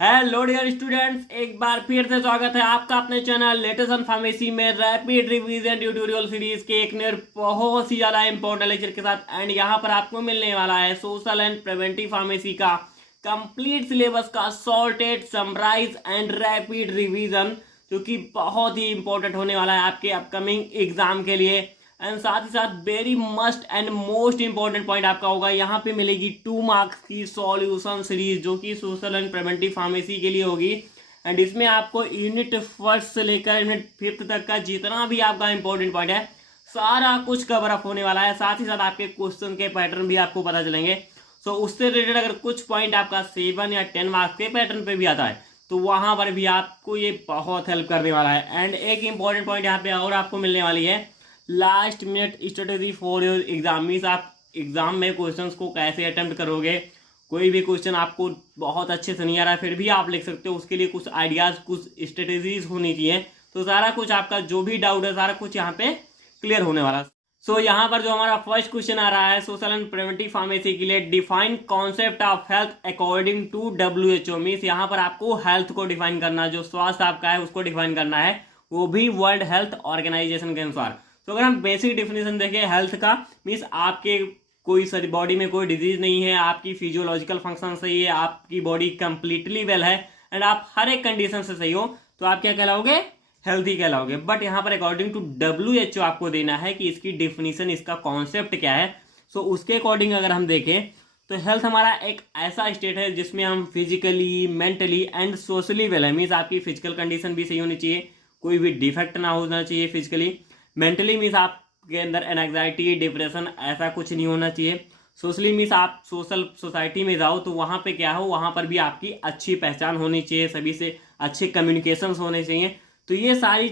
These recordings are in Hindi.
हेलो डियर स्टूडेंट्स, एक बार फिर से स्वागत है आपका अपने चैनल लेटेस्ट ऑन फार्मेसी में रैपिड रिवीजन ट्यूटोरियल सीरीज के एक नए बहुत ही ज़्यादा इंपॉर्टेंट लेक्चर के साथ। एंड यहाँ पर आपको मिलने वाला है सोशल एंड प्रिवेंटिव फार्मेसी का कंप्लीट सिलेबस का sorted summarize and rapid revision, जो कि बहुत ही इंपॉर्टेंट होने वाला है आपके अपकमिंग एग्जाम के लिए। एंड साथ ही साथ very must and most important point आपका होगा, यहाँ पे मिलेगी 2 मार्क्स की सॉल्यूशन सीरीज, जो कि सोशल एंड प्रिवेंटिव फार्मेसी के लिए होगी। एंड इसमें आपको यूनिट फर्स्ट से लेकर यूनिट 5th तक का जितना भी आपका इंपॉर्टेंट पॉइंट है सारा कुछ कवर अप होने वाला है। साथ ही साथ आपके क्वेश्चन के पैटर्न भी आपको पता चलेंगे। सो उससे रिलेटेड अगर कुछ पॉइंट आपका 7 या 10 मार्क्स के पैटर्न पे भी आता है तो वहां पर भी आपको ये बहुत हेल्प करने वाला है। एंड एक इंपॉर्टेंट पॉइंट यहाँ पे और आपको मिलने वाली है, last minute strategy for your exam. Means आप एग्जाम में क्वेश्चंस को कैसे अटेम्प्ट करोगे। कोई भी क्वेश्चन आपको बहुत अच्छे से नहीं आ रहा है फिर भी आप लिख सकते हो, उसके लिए कुछ आइडियाज कुछ स्ट्रेटेजीज होनी चाहिए। तो सारा कुछ आपका जो भी डाउट है सारा कुछ यहाँ पे क्लियर होने वाला। सो यहाँ पर जो हमारा फर्स्ट क्वेश्चन आ रहा है सोशल एंड प्रिवेंटिव फार्मेसी के लिए, define concept of health according to WHO। Means यहाँ पर आपको हेल्थ को डिफाइन करना, जो स्वास्थ्य आपका है उसको डिफाइन करना है, वो भी वर्ल्ड हेल्थ ऑर्गेनाइजेशन के अनुसार। तो अगर हम बेसिक डेफिनेशन देखें हेल्थ का, मीन्स आपके कोई सारी बॉडी में कोई डिजीज नहीं है, आपकी फिजियोलॉजिकल फंक्शन सही है, आपकी बॉडी कंप्लीटली वेल है एंड आप हर एक कंडीशन से सही हो, तो आप क्या कहलाओगे? हेल्थी कहलाओगे। बट यहाँ पर अकॉर्डिंग टू WHO आपको देना है कि इसकी डेफिनेशन, इसका कॉन्सेप्ट क्या है। सो उसके अकॉर्डिंग अगर हम देखें तो हेल्थ हमारा एक ऐसा स्टेट है जिसमें हम physically, mentally and socially well है। मीन्स आपकी फिजिकल कंडीशन भी सही होनी चाहिए, कोई भी डिफेक्ट ना होना चाहिए फिजिकली। मेंटली मीन्स आपके अंदर एंजाइटी, डिप्रेशन ऐसा कुछ नहीं होना चाहिए। सोशली मीन्स आप सोशल सोसाइटी में जाओ तो वहाँ पे क्या हो, वहाँ पर भी आपकी अच्छी पहचान होनी चाहिए, सभी से अच्छे कम्युनिकेशंस होने चाहिए। तो ये सारी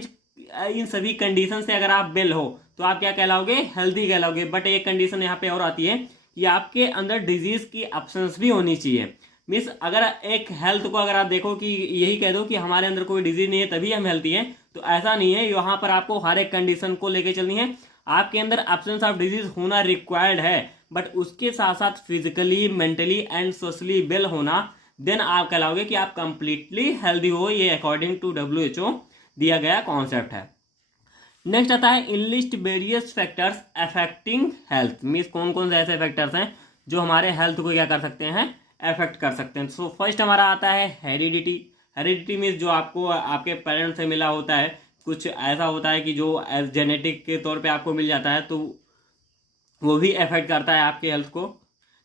इन सभी कंडीशन से अगर आप वेल हो तो आप क्या कहलाओगे? हेल्दी कहलाओगे। बट एक कंडीशन यहाँ पे और आती है कि आपके अंदर डिजीज की एब्सेंस भी होनी चाहिए। मीन्स अगर एक हेल्थ को अगर आप देखो कि यही कह दो कि हमारे अंदर कोई डिजीज नहीं है तभी हम हेल्थी हैं, तो ऐसा नहीं है। यहाँ पर आपको हर एक कंडीशन को लेके चलनी है। आपके अंदर एब्सेंस ऑफ डिजीज होना रिक्वायर्ड है, बट उसके साथ साथ physically, mentally and socially well होना, देन आप कहलाओगे कि आप कंप्लीटली हेल्दी हो। ये अकॉर्डिंग टू WHO दिया गया कॉन्सेप्ट है। नेक्स्ट आता है enlist various factors affecting health. Means कौन कौन से ऐसे फैक्टर्स हैं जो हमारे हेल्थ को क्या कर सकते हैं? अफेक्ट कर सकते हैं। सो फर्स्ट हमारा आता है हेरिडिटी। हेरिडिटी मीन्स जो आपको आपके पेरेंट्स से मिला होता है, कुछ ऐसा होता है कि जो जेनेटिक के तौर पे आपको मिल जाता है, तो वो भी अफेक्ट करता है आपके हेल्थ को।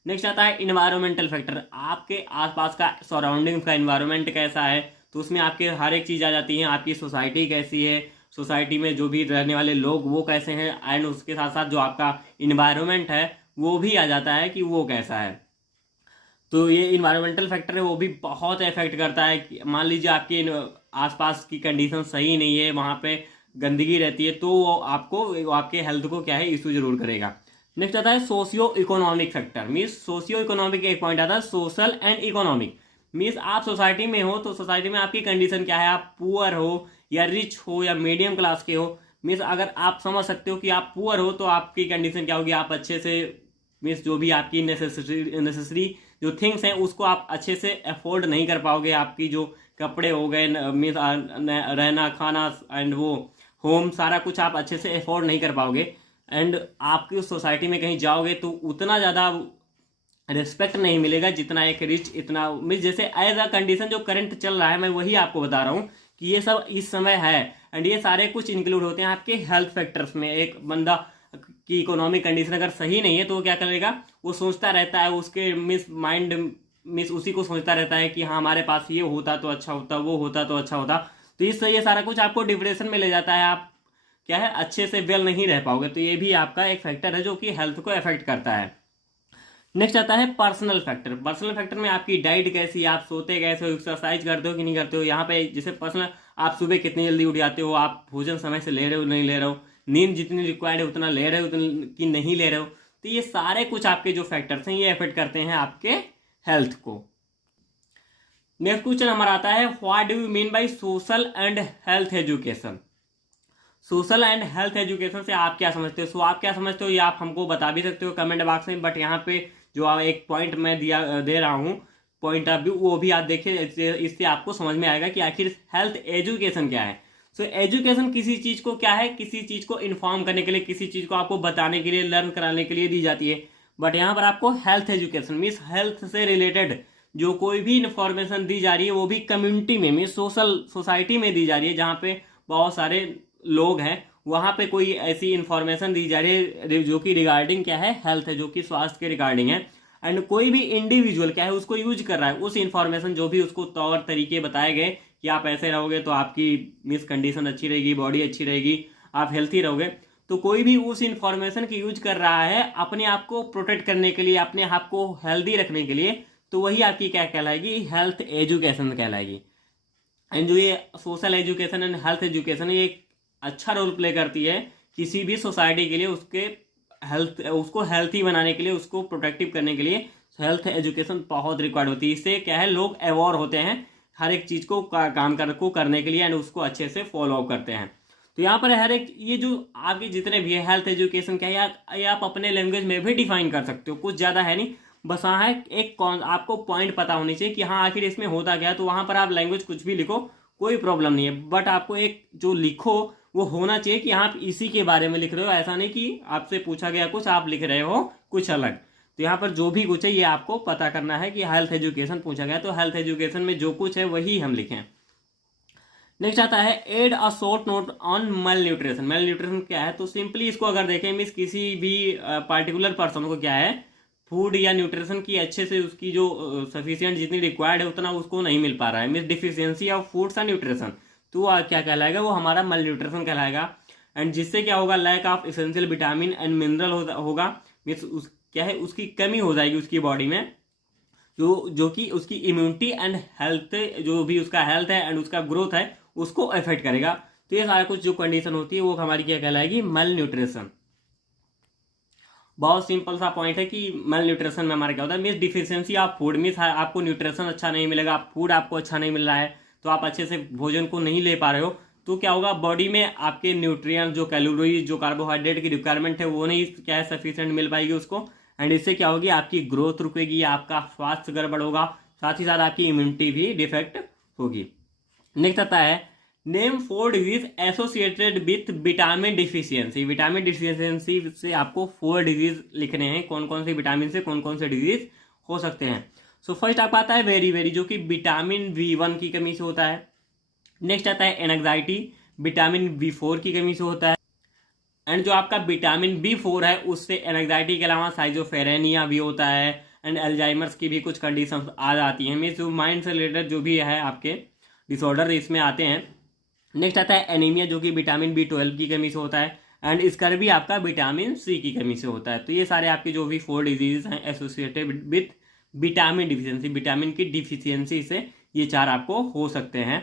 नेक्स्ट आता है इन्वायरमेंटल फैक्टर। आपके आसपास का सराउंडिंग्स का इन्वायरमेंट कैसा है, तो उसमें आपके हर एक चीज़ आ जाती है। आपकी सोसाइटी कैसी है, सोसाइटी में जो भी रहने वाले लोग वो कैसे हैं, एंड उसके साथ साथ जो आपका इन्वायरमेंट है वो भी आ जाता है कि वो कैसा है। तो ये इन्वायरमेंटल फैक्टर है, वो भी बहुत इफेक्ट करता है। मान लीजिए आपके आसपास की कंडीशन सही नहीं है, वहाँ पे गंदगी रहती है, तो वो आपके हेल्थ को क्या है, इशू जरूर करेगा। नेक्स्ट आता है socio economic factor. Means socio economic एक पॉइंट आता है, सोशल एंड इकोनॉमिक। मीन्स आप सोसाइटी में हो तो सोसाइटी में आपकी कंडीशन क्या है, आप पुअर हो या रिच हो या मीडियम क्लास के हो। मीन्स अगर आप समझ सकते हो कि आप पुअर हो तो आपकी कंडीशन क्या होगी, आप अच्छे से मीन्स जो भी आपकी नेसेसरी जो थिंग्स हैं उसको आप अच्छे से अफोर्ड नहीं कर पाओगे। आपकी जो कपड़े हो गए, मीन्स रहना खाना एंड वो होम, सारा कुछ आप अच्छे से अफोर्ड नहीं कर पाओगे। एंड आपकी उस सोसाइटी में कहीं जाओगे तो उतना ज़्यादा रिस्पेक्ट नहीं मिलेगा जितना एक रिच, इतना मीन्स जैसे एज अ कंडीशन जो करंट चल रहा है, मैं वही आपको बता रहा हूँ कि ये सब इस समय है। एंड ये सारे कुछ इंक्लूड होते हैं आपके हेल्थ फैक्टर्स में। एक बंदा की इकोनॉमिक कंडीशन अगर सही नहीं है तो वो क्या करेगा, वो सोचता रहता है, उसके मिस माइंड मिस उसी को सोचता रहता है कि हाँ हमारे पास ये होता तो अच्छा होता, वो होता तो अच्छा होता। तो इससे ये सारा कुछ आपको डिप्रेशन में ले जाता है, आप क्या है अच्छे से वेल नहीं रह पाओगे। तो ये भी आपका एक फैक्टर है जो कि हेल्थ को अफेक्ट करता है। नेक्स्ट आता है पर्सनल फैक्टर। पर्सनल फैक्टर में आपकी डाइट कैसी है, आप सोते कैसे हो, एक्सरसाइज करते हो कि नहीं करते हो। यहाँ पे जैसे पर्सनल, आप सुबह कितनी जल्दी उठ जाते हो, आप भोजन समय से ले रहे हो नहीं ले रहे हो, नींद जितनी रिक्वायर्ड है उतना ले रहे हो कि नहीं ले रहे हो। तो ये सारे कुछ आपके जो फैक्टर्स हैं ये अफेक्ट करते हैं आपके हेल्थ को। नेक्स्ट क्वेश्चन हमारा आता है what do you mean by social and health education. Social and health education से आप क्या समझते हो? सो आप क्या समझते हो ये आप हमको बता भी सकते हो कमेंट बॉक्स में। बट यहाँ पे जो एक पॉइंट मैं दे रहा हूँ, पॉइंट ऑफ व्यू वो भी आप देखिए, इससे आपको समझ में आएगा कि आखिर हेल्थ एजुकेशन क्या है। सो एजुकेशन किसी चीज़ को क्या है, किसी चीज़ को इन्फॉर्म करने के लिए, किसी चीज़ को आपको बताने के लिए, लर्न कराने के लिए दी जाती है। बट यहाँ पर आपको हेल्थ एजुकेशन मीन्स हेल्थ से रिलेटेड जो कोई भी इंफॉर्मेशन दी जा रही है वो भी कम्युनिटी में मीन्स सोसाइटी में दी जा रही है, जहाँ पे बहुत सारे लोग हैं, वहाँ पे कोई ऐसी इंफॉर्मेशन दी जा रही है जो कि रिगार्डिंग क्या है, हेल्थ है, जो कि स्वास्थ्य के रिगार्डिंग है। एंड कोई भी इंडिविजुअल क्या है उसको यूज कर रहा है, उस इंफॉर्मेशन जो भी उसको तौर तरीके बताए गए कि आप ऐसे रहोगे तो आपकी मीन्स कंडीशन अच्छी रहेगी, बॉडी अच्छी रहेगी, आप हेल्थी रहोगे। तो कोई भी उस इंफॉर्मेशन की यूज कर रहा है अपने आप को प्रोटेक्ट करने के लिए, अपने आप को हेल्दी रखने के लिए, तो वही आपकी क्या कहलाएगी, हेल्थ एजुकेशन कहलाएगी। एंड जो ये social education and health education ये एक अच्छा रोल प्ले करती है किसी भी सोसाइटी के लिए, उसको हेल्थी बनाने के लिए, उसको प्रोटेक्टिव करने के लिए हेल्थ एजुकेशन बहुत रिक्वायर्ड होती है। इससे क्या है, लोग अवेयर होते हैं हर एक चीज़ को काम करने के लिए एंड उसको अच्छे से फॉलो अप करते हैं। तो यहाँ पर हर एक ये जो आपके जितने भी है हेल्थ एजुकेशन क्या है, ये आप अपने लैंग्वेज में भी डिफाइन कर सकते हो, कुछ ज़्यादा है नहीं, बस हाँ है एक आपको पॉइंट पता होनी चाहिए कि हाँ आखिर इसमें होता क्या है। तो वहाँ पर आप लैंग्वेज कुछ भी लिखो, कोई प्रॉब्लम नहीं है, बट आपको एक जो लिखो वो होना चाहिए कि आप इसी के बारे में लिख रहे हो, ऐसा नहीं कि आपसे पूछा गया कुछ आप लिख रहे हो कुछ अलग। तो यहाँ पर जो भी कुछ है ये आपको पता करना है कि हेल्थ एजुकेशन पूछा गया, तो हेल्थ एजुकेशन में जो कुछ है वही हम लिखें। नेक्स्ट आता है add a short note on malnutrition. Malnutrition क्या है, तो सिंपली इसको अगर देखें मीन्स किसी भी पार्टिकुलर पर्सन को क्या है, फूड या न्यूट्रिशन की अच्छे से उसकी जो सफिशिएंट जितनी रिक्वायर्ड है उतना उसको नहीं मिल पा रहा है, means deficiency of foods and nutrition, तो वो क्या कहलाएगा, वो हमारा मेल न्यूट्रिशन कहलाएगा। एंड जिससे क्या होगा, lack of essential vitamin and mineral होगा, मीन्स क्या है उसकी कमी हो जाएगी उसकी बॉडी में, जो कि उसकी इम्यूनिटी एंड हेल्थ, जो भी उसका हेल्थ है एंड उसका ग्रोथ है उसको अफेक्ट करेगा। तो ये सारा कुछ जो कंडीशन होती है वो हमारी क्या कहलाएगी, मेल न्यूट्रिशन। बहुत सिंपल सा पॉइंट है कि मेल न्यूट्रिशन में हमारा क्या होता है, means deficiency of food, means आपको न्यूट्रिशन अच्छा नहीं मिलेगा, फूड आपको अच्छा नहीं मिल रहा है, तो आप अच्छे से भोजन को नहीं ले पा रहे हो, तो क्या होगा, बॉडी में आपके न्यूट्रिएंट जो कैलोरीज जो कार्बोहाइड्रेट की रिक्वायरमेंट है वो नहीं क्या है सफिशिएंट मिल पाएगी उसको। एंड इससे क्या होगी, आपकी ग्रोथ रुकेगी, आपका स्वास्थ्य गड़बड़ होगा, साथ ही साथ आपकी इम्यूनिटी भी डिफेक्ट होगी। नेक्स्ट आता है name 4 disease associated with vitamin deficiency. Vitamin deficiency से आपको 4 डिजीज लिखने हैं, कौन कौन से विटामिन से कौन कौन से डिजीज हो सकते हैं। सो फर्स्ट आपका आता है वेरी जो कि विटामिन B1 की कमी से होता है। नेक्स्ट आता है एंजाइटी, विटामिन B4 की कमी से होता है। एंड जो आपका विटामिन B4 है उससे एंजाइटी के अलावा साइजोफ्रेनिया भी होता है एंड अल्जाइमर्स की भी कुछ कंडीशन आ जाती हैं, मीन्स जो माइंड से रिलेटेड जो भी है आपके डिसऑर्डर इसमें आते हैं। नेक्स्ट आता है एनीमिया, जो कि विटामिन B12 की कमी से होता है। एंड इसका भी आपका विटामिन C की कमी से होता है। तो ये सारे आपके जो भी 4 डिजीज हैं associated with vitamin deficiency, vitamin की डिफिशियंसी से ये 4 आपको हो सकते हैं।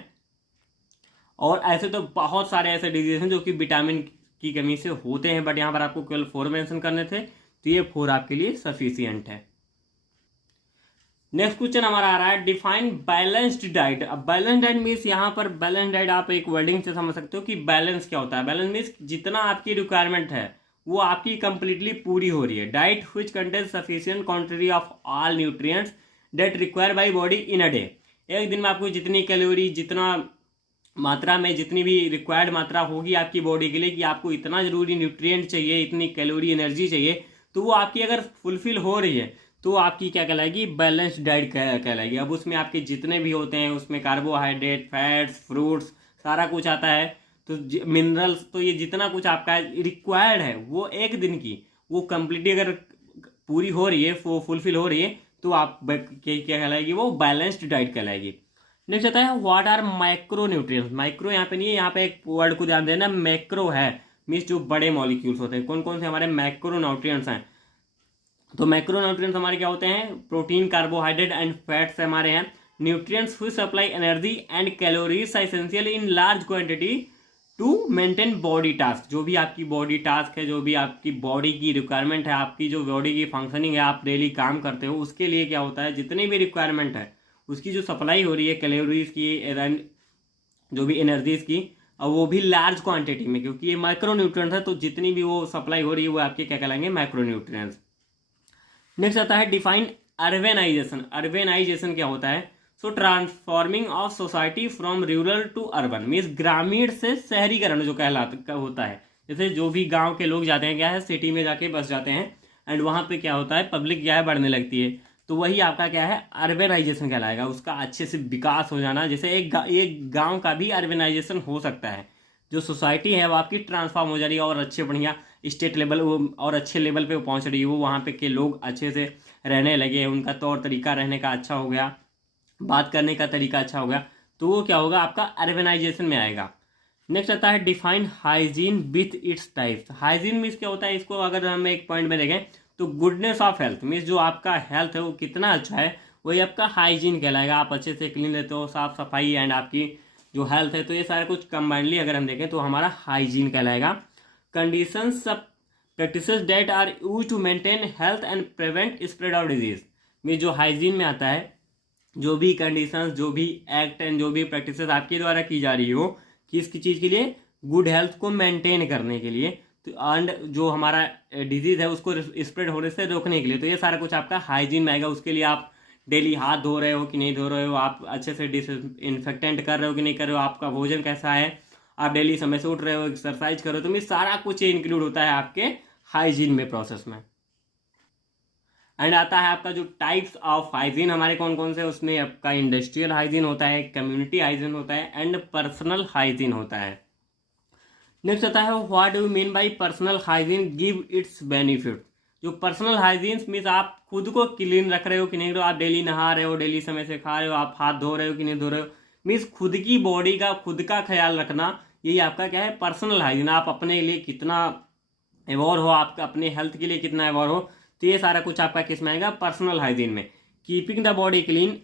और ऐसे तो बहुत सारे ऐसे डिजीज हैं जो कि विटामिन की कमी से होते हैं, बट यहाँ पर आपको केवल 4 मेंशन करने थे, तो ये 4 आपके लिए सफिशियंट है। नेक्स्ट क्वेश्चन हमारा आ रहा है डिफाइन बैलेंस्ड डाइट। अब बैलेंस डाइट मीन्स यहाँ पर बैलेंस डाइट आप एक वर्डिंग से समझ सकते हो कि बैलेंस क्या होता है। बैलेंस मीन्स जितना आपकी रिक्वायरमेंट है वो आपकी कंप्लीटली पूरी हो रही है। Diet which contain sufficient quantity of all nutrients that require by body in a day. एक दिन में आपको जितनी कैलोरी, जितना मात्रा में जितनी भी रिक्वायर्ड मात्रा होगी आपकी बॉडी के लिए कि आपको इतना जरूरी न्यूट्रिएंट चाहिए, इतनी कैलोरी एनर्जी चाहिए, तो वो आपकी अगर फुलफिल हो रही है तो आपकी क्या कहलाएगी, बैलेंस्ड डाइट कहलाएगी। अब उसमें आपके जितने भी होते हैं उसमें कार्बोहाइड्रेट, फैट्स, फ्रूट्स सारा कुछ आता है, तो मिनरल्स, तो ये जितना कुछ आपका रिक्वायर्ड है वो एक दिन की वो कंप्लीटली अगर पूरी हो रही है, वो फुलफिल हो रही है, तो आप क्या कहलाएगी, वो बैलेंस्ड डाइट कहलाएगी। नेक्स्ट आता है what are micronutrients. Micro यहाँ पे नहीं है, यहाँ पे एक वर्ड को ध्यान देना, मैक्रो है, मीन्स जो बड़े मॉलिक्यूल्स होते हैं। कौन कौन से हमारे मैक्रो न्यूट्रिएंट्स हैं, तो मैक्रो न्यूट्रिएंट्स हमारे क्या होते हैं, प्रोटीन, कार्बोहाइड्रेट एंड फैट्स हमारे हैं। Nutrients which supply energy and calories essential in large quantity to maintain body task. जो भी आपकी बॉडी टास्क है, जो भी आपकी बॉडी की रिक्वायरमेंट है, आपकी जो बॉडी की फंक्शनिंग है, आप डेली काम करते हो, उसके लिए क्या होता है, जितनी भी रिक्वायरमेंट है उसकी जो सप्लाई हो रही है कैलोरीज की, जो भी एनर्जीज की, और वो भी लार्ज क्वांटिटी में, क्योंकि ये माइक्रो न्यूट्रिएंट्स है, तो जितनी भी वो सप्लाई हो रही है वो आपके क्या कहलाएंगे, माइक्रो न्यूट्रिएंट्स। नेक्स्ट आता है डिफाइन अर्बेनाइजेशन क्या होता है? So transforming of society from rural to urban, means ग्रामीण से शहरीकरण जो कहलाता होता है। जैसे जो भी गांव के लोग जाते हैं क्या है, सिटी में जाके बस जाते हैं, एंड वहाँ पे क्या होता है, पब्लिक क्या है बढ़ने लगती है, तो वही आपका क्या है, अर्बेनाइजेशन कहलाएगा। उसका अच्छे से विकास हो जाना, जैसे एक गांव का भी अर्बेनाइजेशन हो सकता है। जो सोसाइटी है वो आपकी ट्रांसफॉर्म हो जा रही है और अच्छे बढ़िया स्टेट लेवल वो और अच्छे लेवल पे वो पहुंच रही है, वो वहाँ पे के लोग अच्छे से रहने लगे, उनका तौर तरीका रहने का अच्छा हो गया, बात करने का तरीका अच्छा हो गया, तो वो क्या होगा, आपका अर्बेनाइजेशन में आएगा। नेक्स्ट आता है define hygiene with its types. Hygiene means क्या होता है, इसको अगर हम एक पॉइंट में देखें तो गुडनेस ऑफ हेल्थ, मीन्स जो आपका हेल्थ है वो कितना अच्छा है, वही आपका हाइजीन कहलाएगा। आप अच्छे से क्लीन रहते हो, साफ सफाई एंड आपकी जो हेल्थ है, तो ये सारा कुछ कंबाइंडली अगर हम देखें तो हमारा हाइजीन कहलाएगा। Conditions practices that are used to maintain health and prevent spread of disease, means जो हाइजीन में आता है, जो भी कंडीशंस, जो भी एक्ट एंड जो भी प्रैक्टिसेस आपके द्वारा की जा रही हो, किसकी चीज़ के लिए, गुड हेल्थ को मेंटेन करने के लिए, तो एंड जो हमारा डिजीज है उसको स्प्रेड होने से रोकने के लिए, तो ये सारा कुछ आपका हाइजीन में आएगा। उसके लिए आप डेली हाथ धो रहे हो कि नहीं धो रहे हो, आप अच्छे से डिसइंफेक्टेंट कर रहे हो कि नहीं कर रहे हो, आपका भोजन कैसा है, आप डेली समय से उठ रहे हो, एक्सरसाइज कर रहे हो, तो ये सारा कुछ इंक्लूड होता है आपके हाइजीन में प्रोसेस में। एंड आता है आपका जो टाइप्स ऑफ हाइजीन हमारे कौन कौन से, उसमें आपका इंडस्ट्रियल हाइजीन होता है, कम्युनिटी हाइजीन होता है, एंड पर्सनल हाइजीन होता है। नेक्स्ट आता है what do you mean by personal hygiene give its benefit. जो पर्सनल हाइजीन मीन्स आप खुद को क्लीन रख रहे हो कि नहीं, आप डेली नहा रहे हो, डेली समय से खा रहे हो, आप हाथ धो रहे हो कि नहीं धो रहे हो, मीन्स खुद की बॉडी का खुद का ख्याल रखना, यही आपका क्या है, पर्सनल हाइजीन। आप अपने लिए कितना अवेयर हो, आपका अपने हेल्थ के लिए कितना अवेयर हो, तो ये सारा कुछ आपका किस में आएगा, पर्सनल हाइजीन में। Keeping the body clean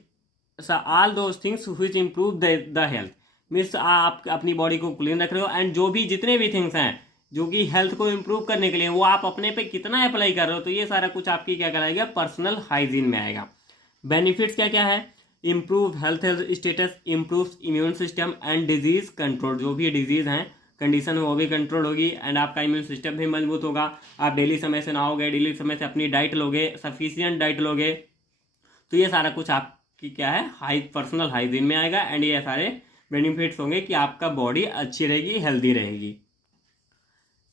all those things which improve the health, means आप अपनी बॉडी को क्लीन रख रहे हो, एंड जो भी जितने भी थिंग्स हैं जो कि हेल्थ को इंप्रूव करने के लिए वो आप अपने पे कितना अप्लाई कर रहे हो, तो ये सारा कुछ आपकी क्या कहलाएगा, पर्सनल हाइजीन में आएगा। बेनिफिट्स क्या क्या है, improve health status, improve immune system and disease control, जो भी डिजीज हैं कंडीशन वो भी कंट्रोल होगी, एंड आपका इम्यून सिस्टम भी मजबूत होगा। आप डेली समय से नहाओगे, डेली समय से अपनी डाइट लोगे, सफिशियंट डाइट लोगे, तो ये सारा कुछ आपकी क्या है, पर्सनल हाइजीन में आएगा, एंड ये सारे बेनिफिट्स होंगे कि आपका बॉडी अच्छी रहेगी, हेल्दी रहेगी।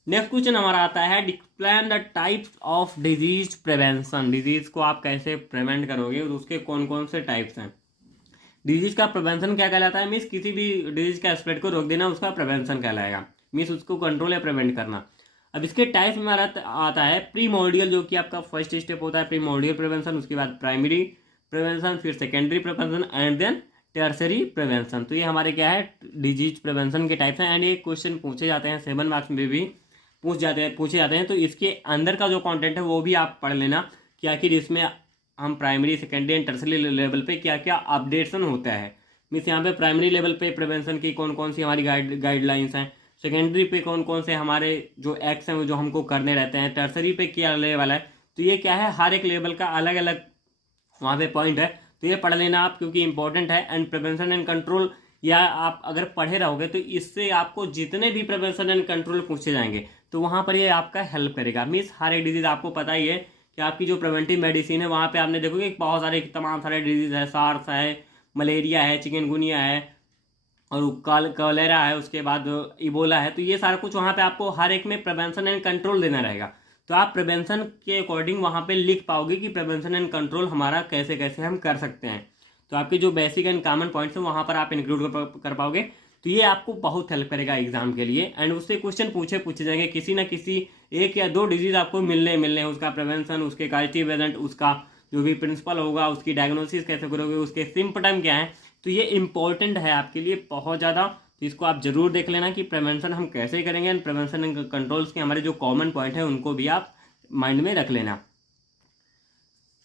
नेक्स्ट क्वेश्चन हमारा आता है explain the types of disease prevention. Disease को आप कैसे प्रिवेंट करोगे और उसके कौन कौन से टाइप्स हैं। डिजीज का प्रिवेंशन क्या कहलाता है, मीन्स किसी भी डिजीज का स्प्रेड को रोक देना उसका प्रिवेंशन कहलाएगा, मीन्स उसको कंट्रोल या प्रिवेंट करना। अब इसके टाइप्स में आता है प्रीमोर्डियल, जो कि आपका फर्स्ट स्टेप होता है प्रीमोर्डियल प्रिवेंशन, उसके बाद प्राइमरी प्रिवेंशन, फिर secondary prevention, and then tertiary prevention. तो ये हमारे क्या है, डिजीज प्रिवेंशन के टाइप्स हैं, एंड ये क्वेश्चन पूछे जाते हैं 7 मार्क्स में भी पूछे जाते हैं, तो इसके अंदर का जो कंटेंट है वो भी आप पढ़ लेना कि आखिर इसमें हम primary secondary and tertiary level पे क्या क्या अपडेशन होता है। मीन्स यहाँ पे प्राइमरी लेवल पे प्रिवेंशन की कौन कौन सी हमारी गाइडलाइंस हैं, सेकेंडरी पे कौन कौन से हमारे जो एक्ट्स हैं वो जो हमको करने रहते हैं, टर्सरी पे क्या लेवल है, तो ये क्या है, हर एक लेवल का अलग अलग वहाँ पे पॉइंट है, तो ये पढ़ लेना आप क्योंकि इंपॉर्टेंट है। एंड प्रिवेंशन एंड कंट्रोल, या आप अगर पढ़े रहोगे तो इससे आपको जितने भी प्रिवेंशन एंड कंट्रोल पूछे जाएंगे तो वहाँ पर ये आपका हेल्प करेगा। मीन्स हर एक डिजीज आपको पता ही है कि आपकी जो प्रिवेंटिव मेडिसिन है वहाँ पे आपने देखोगे बहुत सारे तमाम सारे डिजीज है, सार्स है, मलेरिया है, चिकनगुनिया है, और कॉलेरा है, उसके बाद इबोला है, तो ये सारा कुछ वहाँ पे आपको हर एक में प्रिवेंशन एंड कंट्रोल देना रहेगा। तो आप प्रिवेंशन के अकॉर्डिंग वहाँ पे लिख पाओगे कि प्रिवेंशन एंड कंट्रोल हमारा कैसे कैसे हम कर सकते हैं। तो आपके जो बेसिक एंड कॉमन पॉइंट्स हैं वहाँ पर आप इंक्लूड कर पाओगे, तो ये आपको बहुत हेल्प करेगा एग्जाम के लिए। एंड उससे क्वेश्चन पूछे जाएंगे, किसी ना किसी 1 या 2 डिजीज आपको मिलने उसका प्रिवेंशन, उसके कॉजेटिव एजेंट, उसका जो भी प्रिंसिपल होगा, उसकी डायग्नोसिस कैसे करोगे, उसके सिम्पटम क्या है, तो ये इंपॉर्टेंट है आपके लिए बहुत ज़्यादा। तो इसको आप जरूर देख लेना कि प्रिवेंशन हम कैसे करेंगे, एंड प्रिवेंशन एंड कंट्रोल्स के हमारे जो कॉमन पॉइंट है उनको भी आप माइंड में रख लेना।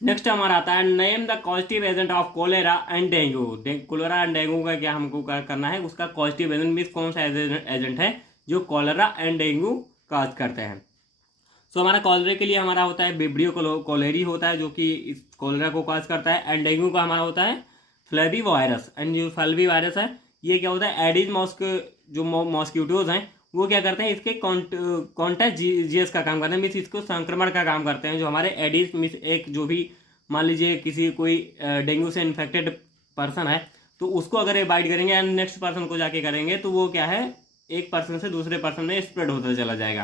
नेक्स्ट हमारा आता है name the causative agent of cholera and dengue. Cholera and dengue का क्या हमको करना है, उसका कॉजेटिव एजेंट मीन्स कौन सा एजेंट है जो कोलेरा एंड डेंगू काज करते हैं। सो हमारा कोलेरा के लिए हमारा होता है विब्रियो कोलेरी होता है जो कि इस कोलेरा को काज करता है, एंड डेंगू का हमारा होता है फ्लेवी वायरस। एंड जो फ्लेवी वायरस है ये क्या होता है, एडिस जो मॉस्किटोज हैं वो क्या करते हैं, इसके कॉन्टैक्ट जीएस का काम करते हैं, मीन्स इसको संक्रमण का काम करते हैं। जो हमारे एडिस मीन्स एक जो भी मान लीजिए किसी कोई डेंगू से इन्फेक्टेड पर्सन है, तो उसको अगर ये बाइट करेंगे एंड नेक्स्ट पर्सन को जाके करेंगे, तो वो क्या है, एक पर्सन से दूसरे पर्सन में स्प्रेड होता चला जाएगा।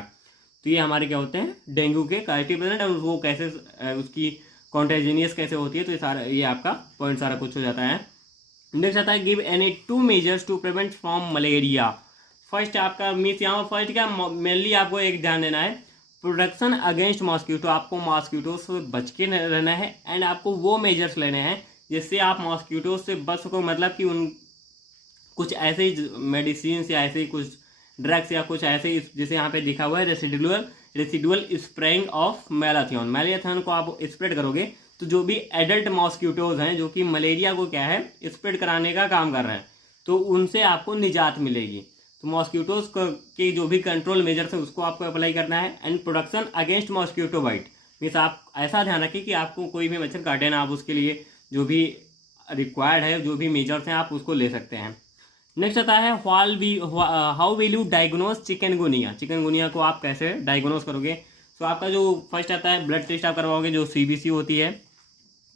तो ये हमारे क्या होते हैं, डेंगू के कार्टिव एजेंट, और वो कैसे उसकी कॉन्टेजिनियस कैसे होती है, तो ये सारा, ये आपका पॉइंट सारा कुछ हो जाता है। नेक्स्ट आता है give any 2 measures to prevent from malaria. First आपका मीन्स यहाँ पर फर्स्ट क्या, मेनली आपको एक ध्यान देना है, प्रोटेक्शन अगेंस्ट मॉस्किटो, आपको मॉस्किटो से बच के रहना है एंड आपको वो मेजर्स लेने हैं जिससे आप मॉस्किटो से बच सको। मतलब कि उन कुछ ऐसे ही मेडिसिन या ऐसे ही कुछ ड्रग्स या कुछ ऐसे ही, जैसे यहाँ पे लिखा हुआ है residual spraying of malathion. Malathion को आप स्प्रेड करोगे तो जो भी एडल्ट मॉस्किटोज हैं जो कि मलेरिया को क्या है स्प्रेड कराने का काम कर रहे हैं, तो उनसे आपको निजात मिलेगी। तो मॉस्किटोज के जो भी कंट्रोल मेजर्स है उसको आपको अप्लाई करना है। And protection against mosquito bite means आप ऐसा ध्यान रखें कि आपको कोई भी मच्छर काटे ना, आप उसके लिए जो भी रिक्वायर्ड है, जो भी मेजर्स हैं आप उसको ले सकते हैं। नेक्स्ट आता है how will you diagnose chikungunya. Chikungunya को आप कैसे डायग्नोज करोगे। तो आपका जो फर्स्ट आता है ब्लड टेस्ट आप करवाओगे, जो CBC होती है,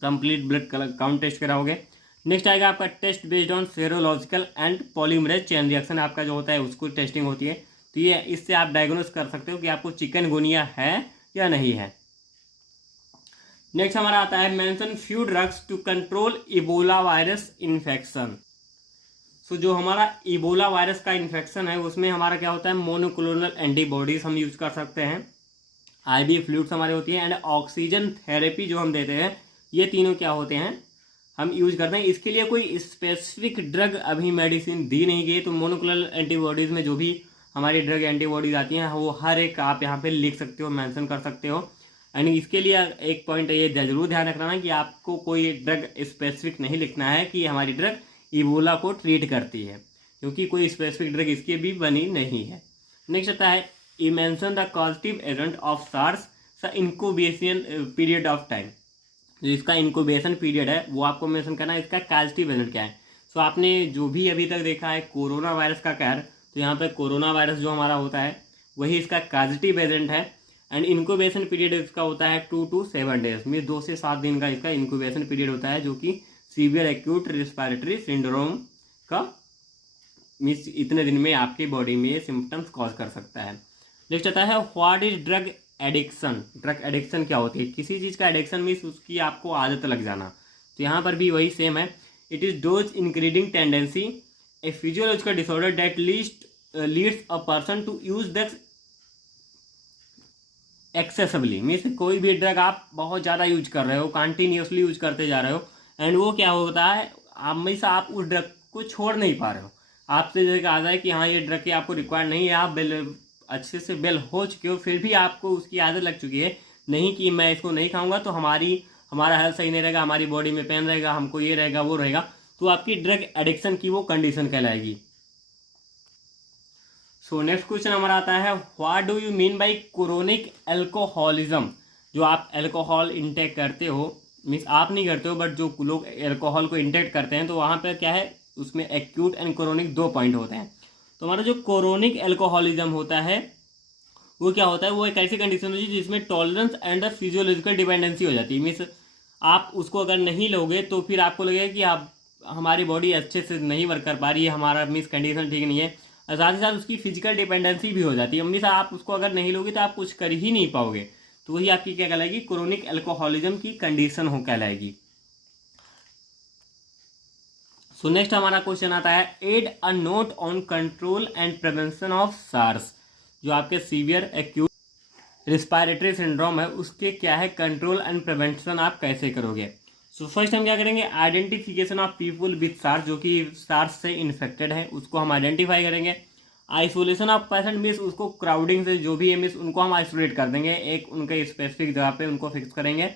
कंप्लीट ब्लड काउंट टेस्ट कराओगे। नेक्स्ट आएगा आपका test based on serological and polymerase chain reaction, आपका जो होता है उसको टेस्टिंग होती है। तो ये इससे आप डायग्नोज कर सकते हो कि आपको चिकनगुनिया है या नहीं है। नेक्स्ट हमारा आता है mention few drugs to control Ebola virus infection. तो जो हमारा इबोला वायरस का इन्फेक्शन है उसमें हमारा क्या होता है, मोनोक्लोनल एंटीबॉडीज हम यूज कर सकते हैं, IV फ्लूइड्स हमारे होती है, एंड ऑक्सीजन थेरेपी जो हम देते हैं, ये तीनों क्या होते हैं हम यूज करते हैं। इसके लिए कोई स्पेसिफिक ड्रग अभी मेडिसिन दी नहीं गई, तो मोनोक्लोनल एंटीबॉडीज में जो भी हमारी ड्रग एंटीबॉडीज आती हैं वो हर एक आप यहाँ पे लिख सकते हो, मेंशन कर सकते हो। एंड इसके लिए एक पॉइंट ये जरूर ध्यान रखना है कि आपको कोई ड्रग स्पेसिफिक नहीं लिखना है कि हमारी ड्रग इबोला को ट्रीट करती है, क्योंकि कोई स्पेसिफिक ड्रग इसकी भी बनी नहीं है। नेक्स्ट आता है E mention the causative agent of SARS the incubation period of time. जो इसका इंक्यूबेशन पीरियड है वो आपको मेंशन करना है, इसका कॉजेटिव एजेंट क्या है। सो आपने जो भी अभी तक देखा है कोरोना वायरस का कहर, तो यहाँ पे कोरोना वायरस जो हमारा होता है वही इसका कॉजेटिव एजेंट है। एंड इंक्यूबेशन पीरियड इसका होता है 2 to 7 डेज, मीन 2 से 7 दिन का इसका इंक्यूबेशन पीरियड होता है, जो कि सीवियर एक्यूट रिस्पायरेटरी सिंड्रोम का मीन्स इतने दिन में आपकी बॉडी में ये सिम्टम्स कॉज कर सकता है। नेक्स्ट आता है what is drug addiction. Drug addiction क्या होती है, किसी चीज़ का एडिक्शन मीन्स उसकी आपको आदत लग जाना। तो यहाँ पर भी वही सेम है, it is dose increasing tendency, a physiological disorder that leads a person to use drugs excessively. Means कोई भी ड्रग आप बहुत ज़्यादा यूज कर रहे हो, कंटिन्यूसली यूज करते जा रहे हो, एंड वो क्या होता है हमेशा आप उस ड्रग को छोड़ नहीं पा रहे हो। आपसे जो कहा जाए कि हाँ ये ड्रग की आपको रिक्वायर्ड नहीं है, आप अच्छे से बेल हो चुके हो, फिर भी आपको उसकी आदत लग चुकी है नहीं कि मैं इसको नहीं खाऊंगा तो हमारा हेल्थ सही नहीं रहेगा, हमारी बॉडी में पेन रहेगा, हमको ये रहेगा वो रहेगा, तो आपकी ड्रग एडिक्शन की वो कंडीशन कहलाएगी। सो नेक्स्ट क्वेश्चन हमारा आता है what do you mean by chronic alcoholism. जो आप एल्कोहल इंटेक करते हो, मीन्स आप नहीं करते हो बट जो लोग एल्कोहल को इंटेक करते हैं, तो वहाँ पर क्या है उसमें एक्यूट एंड क्रोनिक 2 पॉइंट होते हैं। तो हमारा जो क्रोनिक एल्कोहलिज्म होता है वो क्या होता है, वो एक ऐसी कंडीशन होती है जिसमें टॉलरेंस एंड फिजियोलॉजिकल डिपेंडेंसी हो जाती है। मीन्स आप उसको अगर नहीं लोगे तो फिर आपको लगेगा कि आप हमारी बॉडी अच्छे से नहीं वर्क कर पा रही है, हमारा मीन्स कंडीशन ठीक नहीं है, और साथ ही साथ उसकी फिजिकल डिपेंडेंसी भी हो जाती है। मीन्स आप उसको अगर नहीं लोगे तो आप कुछ कर ही नहीं पाओगे, तो वही आपकी क्या कहलाएगी, क्रोनिक एल्कोहलिज्म की कंडीशन हो कहलाएगी। सो नेक्स्ट हमारा क्वेश्चन आता है add a note on control and prevention of SARS. जो आपके सीवियर एक्यूट रिस्पायरेटरी सिंड्रोम है उसके क्या है कंट्रोल एंड प्रिवेंशन आप कैसे करोगे। सो फर्स्ट हम क्या करेंगे, identification of people with SARS, जो कि सार्स से इन्फेक्टेड है उसको हम आइडेंटिफाई करेंगे। आइसोलेशन ऑफ पेशेंट मीन्स उसको क्राउडिंग से जो भी है मीन्स उनको हम आइसोलेट कर देंगे, एक उनके स्पेसिफिक जगह पे उनको फिक्स करेंगे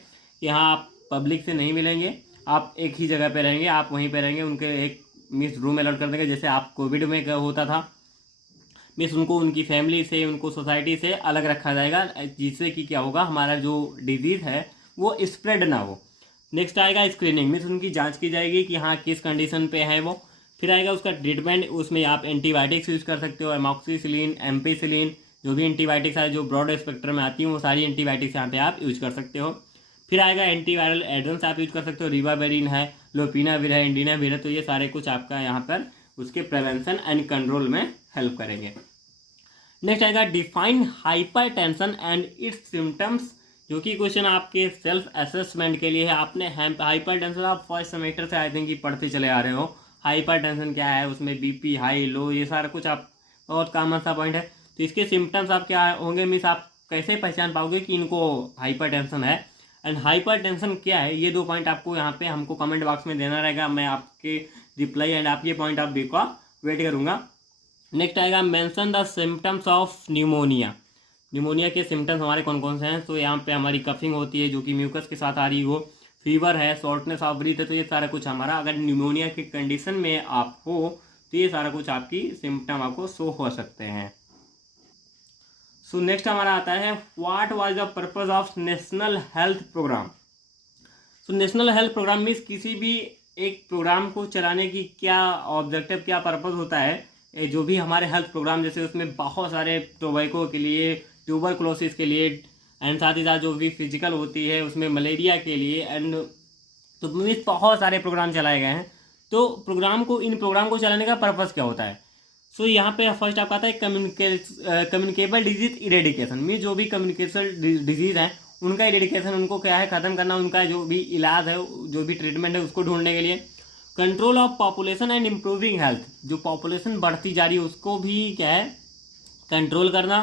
कि हाँ आप पब्लिक से नहीं मिलेंगे, आप एक ही जगह पे रहेंगे, आप वहीं पे रहेंगे, उनके एक मीन्स रूम अलॉट कर देंगे, जैसे आप कोविड में होता था। मीन्स उनको उनकी फैमिली से, उनको सोसाइटी से अलग रखा जाएगा, जिससे कि क्या होगा हमारा जो डिजीज़ है वो स्प्रेड ना हो। नेक्स्ट आएगा स्क्रीनिंग, मीन्स उनकी जांच की जाएगी कि हाँ किस कंडीशन पे है वो। फिर आएगा उसका ट्रीटमेंट, उसमें आप एंटीबायोटिक्स यूज़ कर सकते हो, एमॉक्सिसिलिन, एम्पिसिलिन, जो भी एंटीबायोटिक्स है जो ब्रॉड स्पेक्ट्रम में आती हैं वो सारी एंटीबायोटिक्स यहाँ पे आप यूज कर सकते हो। फिर आएगा एंटीवायरल एजेंट्स आप यूज कर सकते हो, रिवाबेरिन है, लोपिनाविर है, इंडिनाविर है, तो ये सारे कुछ आपका यहाँ पर उसके प्रिवेंशन एंड कंट्रोल में हेल्प करेंगे। नेक्स्ट आएगा define hypertension and it's symptoms, जो कि क्वेश्चन आपके सेल्फ असेसमेंट के लिए है। आपने हाइपरटेंशन आप फर्स्ट सेमेस्टर से आई थिंक कि पढ़ते चले आ रहे हो, हाइपरटेंशन क्या है, उसमें बीपी हाई लो ये सारा कुछ आप बहुत कॉमन सा पॉइंट है। तो इसके सिम्टम्स आप क्या होंगे, मीन्स आप कैसे पहचान पाओगे कि इनको हाइपरटेंशन है एंड हाइपरटेंशन क्या है, ये 2 पॉइंट आपको यहाँ पे हमको कमेंट बॉक्स में देना रहेगा, मैं आपके रिप्लाई एंड आप ये पॉइंट आप देखो वेट करूँगा। नेक्स्ट आएगा mention the symptoms of pneumonia, pneumonia के सिम्टम्स हमारे कौन कौन से हैं। तो यहाँ पे हमारी कफिंग होती है जो कि म्यूकस के साथ आ रही हो, फीवर है, शॉर्टनेस ऑफ ब्रीथ है, तो ये सारा कुछ हमारा अगर न्यूमोनिया की कंडीशन में आप हो तो ये सारा कुछ आपकी सिम्टम आपको शो हो सकते हैं। सो नेक्स्ट हमारा आता है what was the purpose of national health programme. So national health programme means किसी भी एक प्रोग्राम को चलाने की क्या ऑब्जेक्टिव, क्या पर्पस होता है। जो भी हमारे हेल्थ प्रोग्राम जैसे उसमें बहुत सारे टोबैको के लिए, ट्यूबरकुलोसिस के लिए एंड साथ ही साथ जो भी फिजिकल होती है उसमें मलेरिया के लिए एंड तो मीन्स बहुत सारे प्रोग्राम चलाए गए हैं। तो इन प्रोग्राम को चलाने का पर्पस क्या होता है। सो यहाँ पे फर्स्ट आपका आता है कम्युनिकेबल डिजीज इरेडिकेशन, मीन्स जो भी कम्युनिकेशन डिजीज है उनका इरेडिकेशन, उनको क्या है ख़त्म करना, उनका जो भी इलाज है, जो भी ट्रीटमेंट है उसको ढूंढने के लिए। Control of population and improving health, जो पॉपुलेशन बढ़ती जा रही है उसको भी क्या है कंट्रोल करना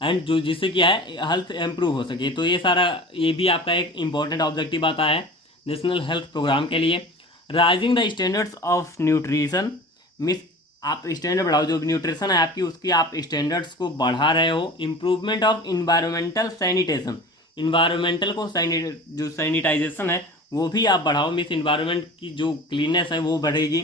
एंड जो जिससे क्या है हेल्थ इम्प्रूव हो सके। तो ये सारा ये भी आपका एक इम्पॉर्टेंट ऑब्जेक्टिव आता है नेशनल हेल्थ प्रोग्राम के लिए। Rising the standards of nutrition, means आप स्टैंडर्ड बढ़ाओ, जो न्यूट्रिशन है आपकी उसकी आप स्टैंडर्ड्स को बढ़ा रहे हो। Improvement of environmental sanitation, environmental को जो सैनिटाइजेशन है वो भी आप बढ़ाओ, मीन्स इन्वायरमेंट की जो क्लीननेस है वो बढ़ेगी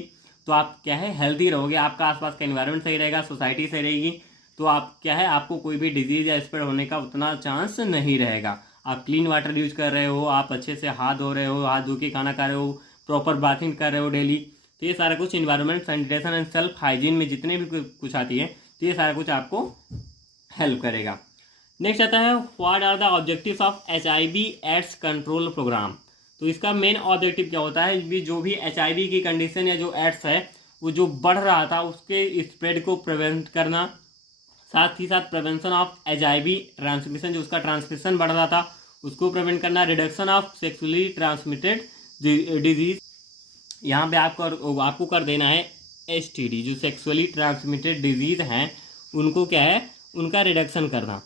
तो आप क्या है हेल्दी रहोगे, आपका आसपास का इन्वायरमेंट सही रहेगा, सोसाइटी सही रहेगी, तो आप क्या है आपको कोई भी डिजीज़ या स्प्रेड होने का उतना चांस नहीं रहेगा। आप क्लीन वाटर यूज कर रहे हो, आप अच्छे से हाथ धो रहे हो, हाथ धो के खाना खा रहे हो, प्रॉपर बाथिंग कर रहे हो डेली, तो ये सारा कुछ environment sanitation and self hygiene में जितने भी कुछ आती है तो ये सारा कुछ आपको हेल्प करेगा। नेक्स्ट आता है what are the objectives of HIV AIDS control programme. तो इसका मेन ऑब्जेक्टिव क्या होता है, भी जो भी HIV की कंडीशन या जो एड्स है वो जो बढ़ रहा था उसके स्प्रेड को प्रिवेंट करना, साथ ही साथ प्रिवेंशन ऑफ HIV ट्रांसमिशन, जो उसका ट्रांसमिशन बढ़ रहा था उसको प्रिवेंट करना, reduction of sexually transmitted disease, यहाँ पे आपको कर देना है STD, जो सेक्सुअली ट्रांसमिटेड डिजीज हैं उनको क्या है उनका रिडक्शन करना।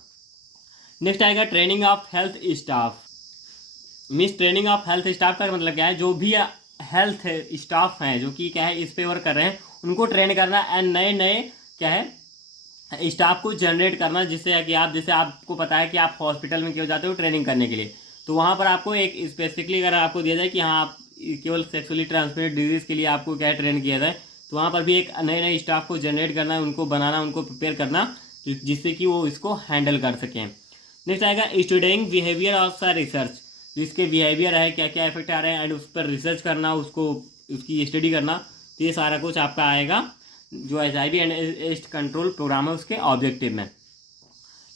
नेक्स्ट आएगा training of health staff, means training of health staff का मतलब क्या है, जो भी हेल्थ स्टाफ हैं जो कि क्या है इस पे वर्क कर रहे हैं उनको ट्रेन करना एंड नए नए क्या है स्टाफ को जनरेट करना, जिससे कि आप जैसे आपको पता है कि आप हॉस्पिटल में क्यों जाते हो ट्रेनिंग करने के लिए, तो वहाँ पर आपको एक स्पेसिफिकली अगर आपको दिया जाए कि हाँ आप केवल सेक्सुअली ट्रांसमिटेड डिजीज़ के लिए आपको क्या है ट्रेन किया जाए, तो वहाँ पर भी एक नए नए स्टाफ को जनरेट करना है, उनको बनाना, उनको प्रिपेयर करना जिससे कि वो इसको हैंडल कर सकें। नेक्स्ट आएगा स्टूडिंग बिहेवियर ऑफ रिसर्च, जो इसके बिहेवियर है क्या क्या इफेक्ट आ रहे हैं एंड उस पर रिसर्च करना, उसको उसकी स्टडी करना, तो ये सारा कुछ आपका आएगा जो HIV and AIDS control programme है उसके ऑब्जेक्टिव में।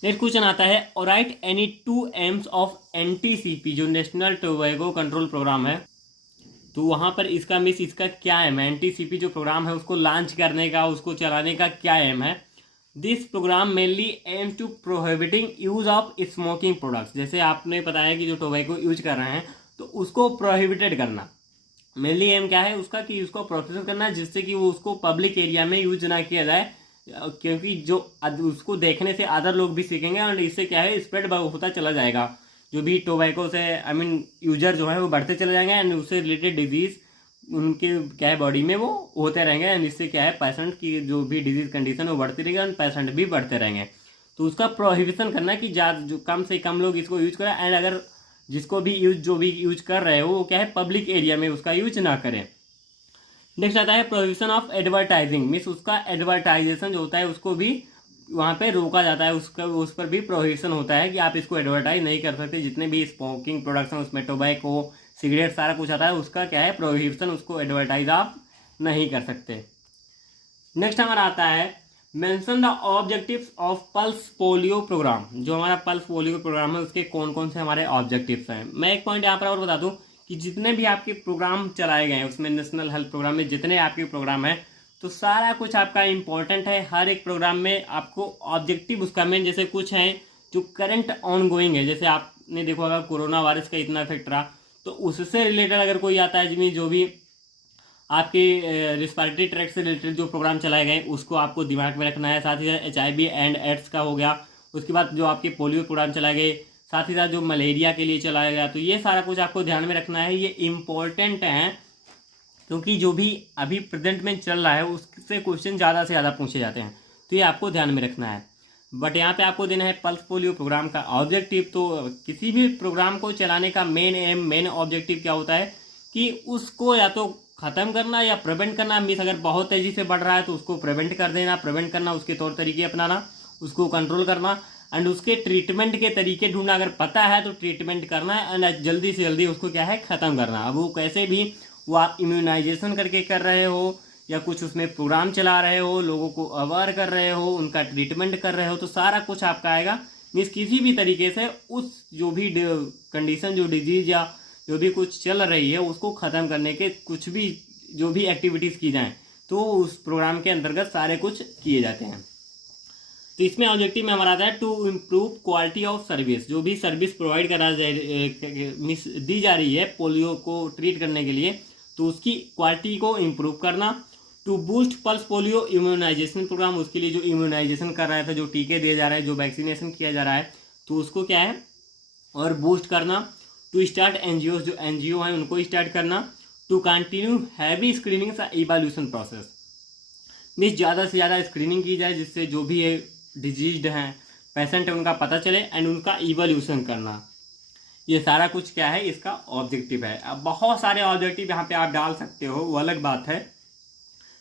नेक्स्ट क्वेश्चन आता है write any 2 aims of NTCP, जो नेशनल टोबैको कंट्रोल प्रोग्राम है, तो वहाँ पर इसका मिस इसका क्या एम है, NTCP जो प्रोग्राम है उसको लॉन्च करने का, उसको चलाने का क्या एम है। This programme mainly aim to prohibiting use of smoking products, जैसे आपने बताया कि जो टोबैको यूज कर रहे हैं तो उसको प्रोहिबिटेड करना, मेनली एम क्या है उसका कि उसको प्रोटेक्ट करना जिससे कि वो उसको पब्लिक एरिया में यूज ना किया जाए, क्योंकि जो उसको देखने से अदर लोग भी सीखेंगे और इससे क्या है स्प्रेड होता चला जाएगा, जो भी टोबैको से यूजर जो है वो बढ़ते चले जाएंगे एंड उससे रिलेटेड डिजीज़ उनके क्या है बॉडी में वो होते रहेंगे एंड इससे क्या है पेशेंट की जो भी डिजीज़ कंडीशन वो बढ़ती रहेगी और पेशेंट भी बढ़ते रहेंगे। तो उसका प्रोहिबिशन करना कि जो कम से कम लोग इसको यूज करें एंड अगर जिसको भी जो भी यूज कर रहे हो वो क्या है पब्लिक एरिया में उसका यूज ना करें। नेक्स्ट आता है प्रोहिबिशन ऑफ एडवर्टाइजिंग, मीन्स उसका एडवर्टाइजेशन जो होता है उसको भी वहाँ पे रोका जाता है, उसका उस पर भी प्रोहिबिशन होता है कि आप इसको एडवर्टाइज नहीं कर सकते, जितने भी स्मोकिंग प्रोडक्ट्स हैं उसमें टोबैको सिगरेट सारा कुछ आता है उसका क्या है प्रोहिबिशन, उसको एडवर्टाइज आप नहीं कर सकते। नेक्स्ट हमारा आता है mention the objectives of pulse polio programme. जो हमारा पल्स पोलियो प्रोग्राम है उसके कौन कौन से हमारे ऑब्जेक्टिव्स हैं। मैं एक पॉइंट यहाँ पर और बता दूं कि जितने भी आपके प्रोग्राम चलाए गए हैं उसमें नेशनल हेल्थ प्रोग्राम में जितने आपके प्रोग्राम हैं तो सारा कुछ आपका इंपॉर्टेंट है। हर एक प्रोग्राम में आपको ऑब्जेक्टिव उसका मेन, जैसे कुछ हैं जो करंट ऑन गोइंग है, जैसे आपने देखो अगर कोरोना वायरस का इतना इफेक्ट रहा तो उससे रिलेटेड अगर कोई आता है जिसमें जो भी आपके रिस्पायरेटरी ट्रैक्ट से रिलेटेड जो प्रोग्राम चलाए गए उसको आपको दिमाग में रखना है। साथ ही साथ HIV एंड एड्स का हो गया, उसके बाद जो आपके पोलियो प्रोग्राम चलाए गए, साथ ही साथ जो मलेरिया के लिए चलाया गया, तो ये सारा कुछ आपको ध्यान में रखना है। ये इम्पोर्टेंट है क्योंकि जो भी अभी प्रेजेंट में चल रहा है उससे क्वेश्चन ज़्यादा से ज़्यादा पूछे जाते हैं, तो ये आपको ध्यान में रखना है। बट यहाँ पे आपको देना है पल्स पोलियो प्रोग्राम का ऑब्जेक्टिव। तो किसी भी प्रोग्राम को चलाने का मेन एम, मेन ऑब्जेक्टिव क्या होता है कि उसको या तो ख़त्म करना या प्रिवेंट करना। मीन्स अगर बहुत तेज़ी से बढ़ रहा है तो उसको प्रिवेंट कर देना, प्रिवेंट करना, उसके तौर तरीके अपनाना, उसको कंट्रोल करना एंड उसके ट्रीटमेंट के तरीके ढूंढना। अगर पता है तो ट्रीटमेंट करना है एंड जल्दी से जल्दी उसको क्या है ख़त्म करना। अब वो कैसे भी वो आप इम्यूनाइजेशन करके कर रहे हो या कुछ उसमें प्रोग्राम चला रहे हो, लोगों को अवेयर कर रहे हो, उनका ट्रीटमेंट कर रहे हो, तो सारा कुछ आपका आएगा। मीन्स किसी भी तरीके से उस जो भी कंडीशन, जो डिजीज या जो भी कुछ चल रही है उसको ख़त्म करने के कुछ भी जो भी एक्टिविटीज़ की जाएँ तो उस प्रोग्राम के अंतर्गत सारे कुछ किए जाते हैं। तो इसमें ऑब्जेक्टिव में हमारा आता है to improve quality of service. जो भी सर्विस प्रोवाइड करा दी जा रही है पोलियो को ट्रीट करने के लिए तो उसकी क्वालिटी को इम्प्रूव करना। To boost pulse polio immunization programme, उसके लिए जो इम्यूनाइजेशन कर रहा था, जो टीके दिए जा रहे हैं, जो वैक्सीनेशन किया जा रहा है तो उसको क्या है और बूस्ट करना। टू स्टार्ट NGOs, जो NGO हैं उनको स्टार्ट करना। To continue heavy screening evaluation process, means ज़्यादा से ज़्यादा स्क्रीनिंग की जाए जिससे जो भी है डिजीज्ड हैं पेशेंट है उनका पता चले एंड उनका इवैल्यूएशन करना। ये सारा कुछ क्या है इसका ऑब्जेक्टिव है। अब बहुत सारे ऑब्जेक्टिव यहाँ पे आप डाल सकते हो, वो अलग बात है,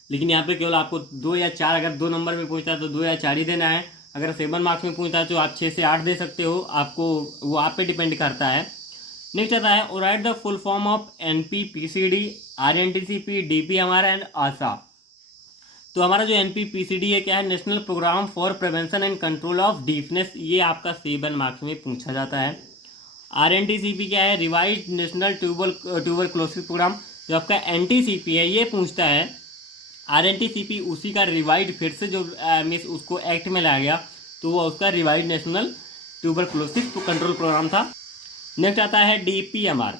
लेकिन यहाँ पे केवल आपको 2 या 4, अगर 2 नंबर में पूछता है तो 2 या 4 ही देना है। अगर 7 मार्क्स में पूछता है तो आप 6 से 8 दे सकते हो, आपको वो आप पे डिपेंड करता है। नेक्स्ट आता है write the full form of NP-PCD, RNTCP, DPMR and ASHA. तो हमारा जो NP-PCD है क्या है, national programme for prevention and control of deafness, ये आपका 7 मार्क्स में पूछा जाता है। RNTCP क्या है, रिवाइज नेशनल ट्यूबरक्लोसिस प्रोग्राम। जो आपका NTCP है ये पूछता है, RNTCP उसी का रिवाइज फिर से जो मिस उसको एक्ट में लाया गया तो वो उसका revise national tuberculosis control programme था। नेक्स्ट आता है DPMR।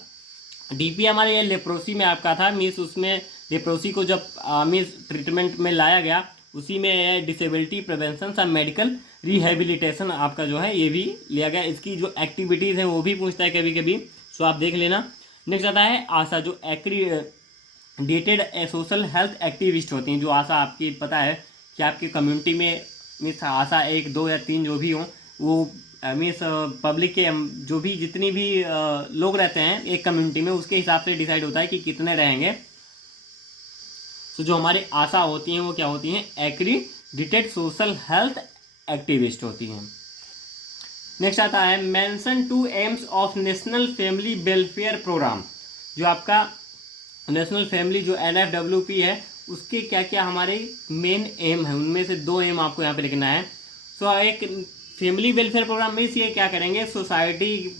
DPMR ये लेप्रोसी में आपका था, मीन्स उसमें लेप्रोसी को जब मीन्स ट्रीटमेंट में लाया गया उसी में डिसेबिलिटी प्रिवेंशन सब मेडिकल रिहेबिलिटेशन आपका जो है ये भी लिया गया। इसकी जो एक्टिविटीज़ हैं वो भी पूछता है कभी कभी, सो आप देख लेना। नेक्स्ट आता है आशा, जो एक्रीडेटेड सोशल हेल्थ एक्टिविस्ट होती हैं। जो आशा आपकी पता है कि आपकी कम्युनिटी में मीन्स आशा 1, 2 या 3 जो भी हों वो मीन्स पब्लिक के जो भी जितनी भी लोग रहते हैं एक कम्युनिटी में उसके हिसाब से डिसाइड होता है कि कितने रहेंगे। तो जो हमारी आशा होती हैं वो क्या होती हैं, एक्रीडेटेड सोशल हेल्थ एक्टिविस्ट होती हैं। नेक्स्ट आता है mention 2 aims of national family welfare programme. जो आपका नेशनल फैमिली जो NFWP है उसके क्या क्या हमारे मेन एम है, उनमें से 2 एम आपको यहाँ पे लिखना है। सो एक फैमिली वेलफेयर प्रोग्राम में ये क्या करेंगे, सोसाइटी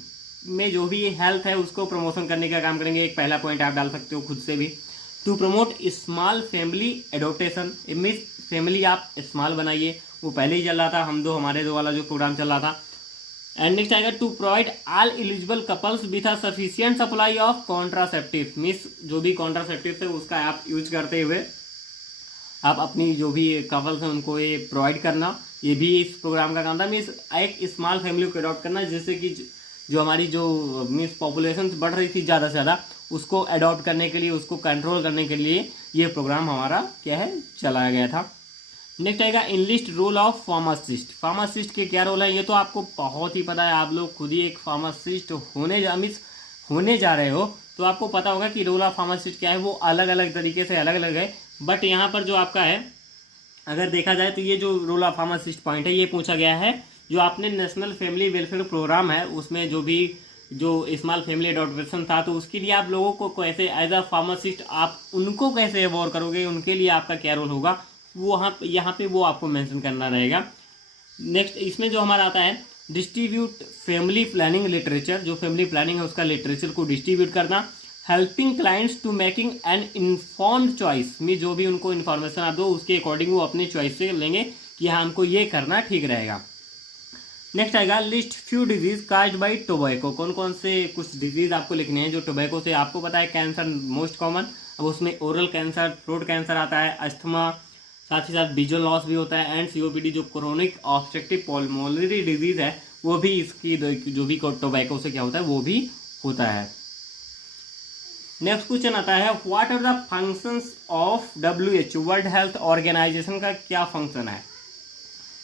में जो भी हेल्थ है उसको प्रमोशन करने का काम करेंगे। एक पहला पॉइंट आप डाल सकते हो खुद से भी। To promote small family adoptation, means family आप स्मॉल बनाइए, वो पहले ही चल रहा था, हम 2 हमारे 2 वाला जो प्रोग्राम चल रहा था। एंड नेक्स्ट आएगा to provide all eligible couples with a sufficient supply of contraceptive, means जो भी कॉन्ट्रासेप्टिव है उसका आप यूज करते हुए आप अपनी जो भी कपल्स हैं उनको ये प्रोवाइड करना, ये भी इस प्रोग्राम का काम था। मीन्स एक स्मॉल फैमिली को अडॉप्ट करना जिससे कि जो हमारी जो मीन्स पॉपुलेशन बढ़ रही थी ज़्यादा से ज़्यादा उसको अडॉप्ट करने के लिए, उसको कंट्रोल करने के लिए ये प्रोग्राम हमारा क्या है चलाया गया था। नेक्स्ट आएगा enlist role of pharmacist. Pharmacist के क्या रोल है ये तो आपको बहुत ही पता है, आप लोग खुद ही एक फार्मासिस्ट होने जा रहे हो तो आपको पता होगा कि रोल ऑफ फार्मासिस्ट क्या है। वो अलग अलग तरीके से अलग अलग है, बट यहाँ पर जो आपका है अगर देखा जाए तो ये जो रोल ऑफ फार्मासिस्ट पॉइंट है ये पूछा गया है। जो आपने नेशनल फैमिली वेलफेयर प्रोग्राम है उसमें जो स्मॉल फैमिली एडॉप्टेशन था तो उसके लिए आप लोगों को कैसे एज अ फार्मासिस्ट आप उनको कैसे अवॉर करोगे, उनके लिए आपका क्या रोल होगा वो यहाँ पे वो आपको मेंशन करना रहेगा। नेक्स्ट इसमें जो हमारा आता है डिस्ट्रीब्यूट फैमिली प्लानिंग लिटरेचर, जो फैमिली प्लानिंग है उसका लिटरेचर को डिस्ट्रीब्यूट करना। Helping clients to making an informed choice, में जो भी उनको इन्फॉर्मेशन आप दो उसके अकॉर्डिंग वो अपनी चॉइस से लेंगे कि हाँ हमको ये करना ठीक रहेगा। नेक्स्ट आएगा list few disease caused by tobacco, कौन कौन से कुछ डिजीज आपको लिखने हैं जो टोबैको से, आपको पता है कैंसर मोस्ट कॉमन, अब उसमें ओरल कैंसर, थ्रोट कैंसर आता है, अस्थमा, साथ ही साथ विजुअल लॉस भी होता है, एंड सीओपीडी जो क्रोनिक ऑब्स्ट्रक्टिव पल्मोनरी डिजीज है वो भी इसकी जो भी टोबैको से क्या होता है वो भी होता है। नेक्स्ट क्वेश्चन आता है what are the functions of WHO, world health organization का क्या फंक्शन है।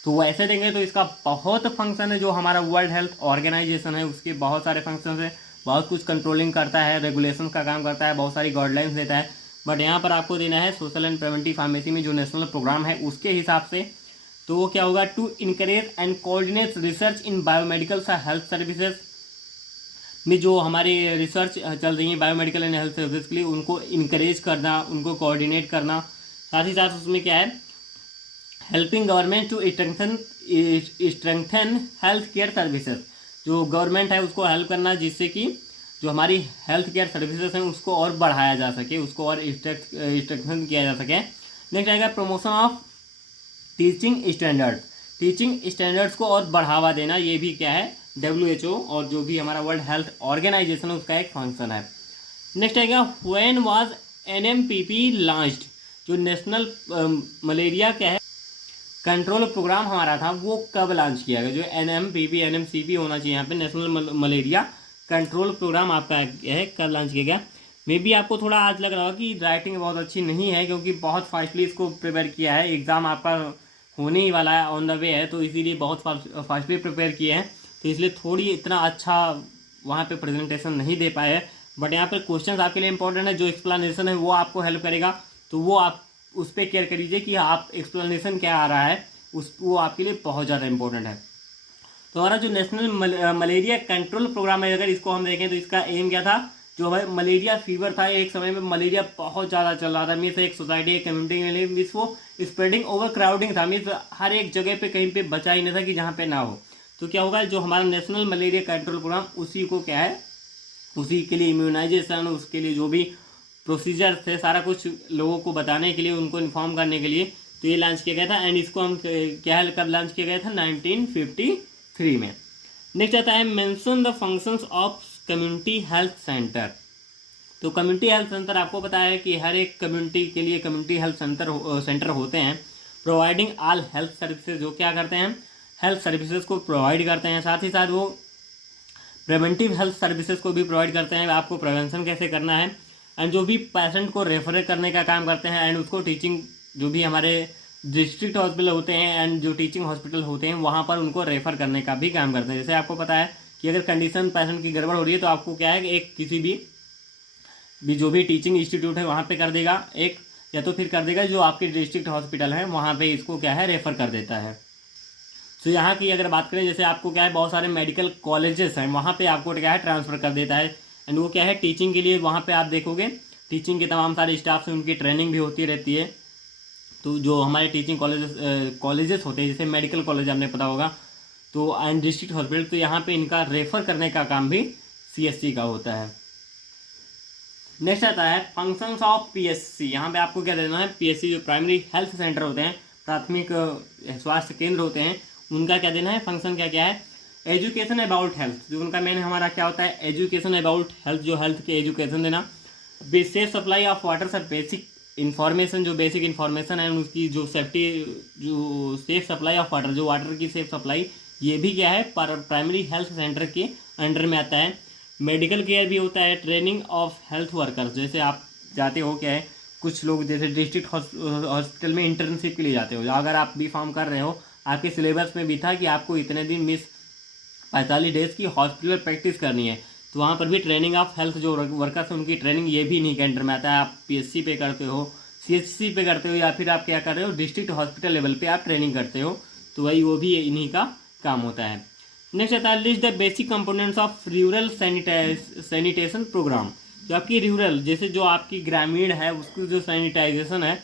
तो वो ऐसे देंगे तो इसका बहुत फंक्शन है, जो हमारा वर्ल्ड हेल्थ ऑर्गेनाइजेशन है उसके बहुत सारे फंक्शन है, बहुत कुछ कंट्रोलिंग करता है, रेगुलेशन का काम करता है, बहुत सारी गाइडलाइंस देता है। बट यहाँ पर आपको देना है सोशल एंड प्रिवेंटिव फार्मेसी में जो नेशनल प्रोग्राम है उसके हिसाब से। तो वो क्या होगा, to encourage and coordinate research in biomedical health services, में जो हमारी रिसर्च चल रही है बायोमेडिकल एंड हेल्थ सर्विसेज के लिए उनको इनकरेज करना, उनको कोऑर्डिनेट करना। साथ ही साथ उसमें क्या है helping government to strengthen health care services, जो गवर्नमेंट है उसको हेल्प करना जिससे कि जो हमारी हेल्थ केयर सर्विसेज हैं उसको और बढ़ाया जा सके, उसको और स्ट्रेंथन किया जा सके। नेक्स्ट आएगा promotion of teaching standard, teaching standards को और बढ़ावा देना, ये भी क्या है WHO और जो भी हमारा वर्ल्ड हेल्थ ऑर्गेनाइजेशन है उसका एक फंक्शन है। नेक्स्ट आएगा व्हेन वाज NMPP लॉन्च्ड, जो नेशनल मलेरिया क्या है कंट्रोल प्रोग्राम हमारा था वो कब लॉन्च किया गया, जो NMCP होना चाहिए यहाँ पे, नेशनल मलेरिया कंट्रोल प्रोग्राम आपका है कब लॉन्च किया गया। मे बी आपको थोड़ा आज लग रहा होगा कि राइटिंग बहुत अच्छी नहीं है क्योंकि बहुत फास्टली इसको प्रिपेयर किया है, एग्जाम आपका होने ही वाला है, ऑन द वे है, तो इसीलिए बहुत फास्टली प्रिपेयर किए हैं, तो इसलिए थोड़ी इतना अच्छा वहाँ पे प्रेजेंटेशन नहीं दे पाए हैं। बट यहाँ पर क्वेश्चंस आपके लिए इंपॉर्टेंट है, जो एक्सप्लेनेशन है वो आपको हेल्प करेगा, तो वो आप उस पर केयर कर लीजिए कि आप एक्सप्लेनेशन क्या आ रहा है वो आपके लिए बहुत ज़्यादा इंपॉर्टेंट है। तो हमारा जो नेशनल मलेरिया कंट्रोल प्रोग्राम है अगर इसको हम देखें तो इसका एम क्या था, जो हमारे मलेरिया फीवर था, एक समय में मलेरिया बहुत ज़्यादा चल रहा था, मीन्स एक सोसाइटी एक कम्युनिटी के लिए मीन्स वो स्प्रेडिंग ओवर क्राउडिंग था, मीन्स हर एक जगह पे कहीं पे बचा ही नहीं था कि जहाँ पे ना हो। तो क्या होगा, जो हमारा नेशनल मलेरिया कंट्रोल प्रोग्राम उसी को क्या है, उसी के लिए इम्यूनाइजेशन, उसके लिए जो भी प्रोसीजर थे सारा कुछ लोगों को बताने के लिए, उनको इन्फॉर्म करने के लिए तो ये लॉन्च किया गया था। एंड इसको हम क्या है कब लॉन्च किया गया था 1953 में। नेक्स्ट आता है mention the functions of community health centre. तो कम्युनिटी हेल्थ सेंटर आपको पता है कि हर एक कम्युनिटी के लिए कम्युनिटी हेल्थ सेंटर होते हैं, प्रोवाइडिंग ऑल हेल्थ सर्विसेज, जो क्या करते हैं हेल्थ सर्विसेज को प्रोवाइड करते हैं, साथ ही साथ वो प्रिवेंटिव हेल्थ सर्विसेज को भी प्रोवाइड करते हैं, आपको प्रिवेंशन कैसे करना है, एंड जो भी पेशेंट को रेफर करने का काम करते हैं, एंड उसको टीचिंग जो भी हमारे डिस्ट्रिक्ट हॉस्पिटल होते हैं एंड जो टीचिंग हॉस्पिटल होते हैं वहाँ पर उनको रेफर करने का भी काम करते हैं। जैसे आपको पता है कि अगर कंडीशन पेशेंट की गड़बड़ हो रही है तो आपको क्या है एक किसी भी जो भी टीचिंग इंस्टीट्यूट है वहाँ पे कर देगा एक, या तो फिर कर देगा जो आपके डिस्ट्रिक्ट हॉस्पिटल है वहाँ पे इसको क्या है रेफर कर देता है। तो यहाँ की अगर बात करें जैसे आपको क्या है बहुत सारे मेडिकल कॉलेजेस हैं वहाँ पे आपको क्या है ट्रांसफ़र कर देता है, एंड वो क्या है टीचिंग के लिए वहाँ पे आप देखोगे टीचिंग के तमाम सारे स्टाफ से उनकी ट्रेनिंग भी होती रहती है। तो जो हमारे टीचिंग कॉलेजेस होते हैं जैसे मेडिकल कॉलेज आपने पता होगा तो एंड डिस्ट्रिक्ट हॉस्पिटल, तो यहाँ पे इनका रेफर करने का काम भी CSC का होता है। नेक्स्ट आता है फंक्शंस ऑफ PSC। यहाँ पे आपको क्या देना है, PSC जो प्राइमरी हेल्थ सेंटर होते हैं, प्राथमिक स्वास्थ्य केंद्र होते हैं, उनका क्या देना है फंक्शन क्या क्या है, एजुकेशन अबाउट हेल्थ, जो उनका मेन हमारा क्या होता है एजुकेशन अबाउट हेल्थ, जो हेल्थ के एजुकेशन देना, safe supply of water sir basic information, जो बेसिक इन्फॉर्मेशन है उसकी जो सेफ्टी, जो सेफ सप्लाई ऑफ वाटर, जो वाटर की सेफ सप्लाई, ये भी क्या है प्राइमरी हेल्थ सेंटर के अंडर में आता है। मेडिकल केयर भी होता है, ट्रेनिंग ऑफ हेल्थ वर्कर्स, जैसे आप जाते हो क्या है कुछ लोग जैसे डिस्ट्रिक्ट हॉस्पिटल में इंटर्नशिप के लिए जाते हो, अगर आप B.Pharm कर रहे हो आपके सिलेबस में भी था कि आपको इतने दिन 45 डेज़ की हॉस्पिटल प्रैक्टिस करनी है, तो वहाँ पर भी ट्रेनिंग ऑफ हेल्थ जो वर्कर्स हैं उनकी ट्रेनिंग ये भी इन्हीं के अंडर में आता है। आप PSC पे करते हो, CHC पे करते हो, या फिर आप क्या कर रहे हो डिस्ट्रिक्ट हॉस्पिटल लेवल पे आप ट्रेनिंग करते हो, तो वही वो भी इन्हीं का काम होता है। नेक्स्ट आता है list the basic components of rural sanitation programme. जो आपकी रूरल जैसे जो आपकी ग्रामीण है उसकी जो सैनिटाइजेशन है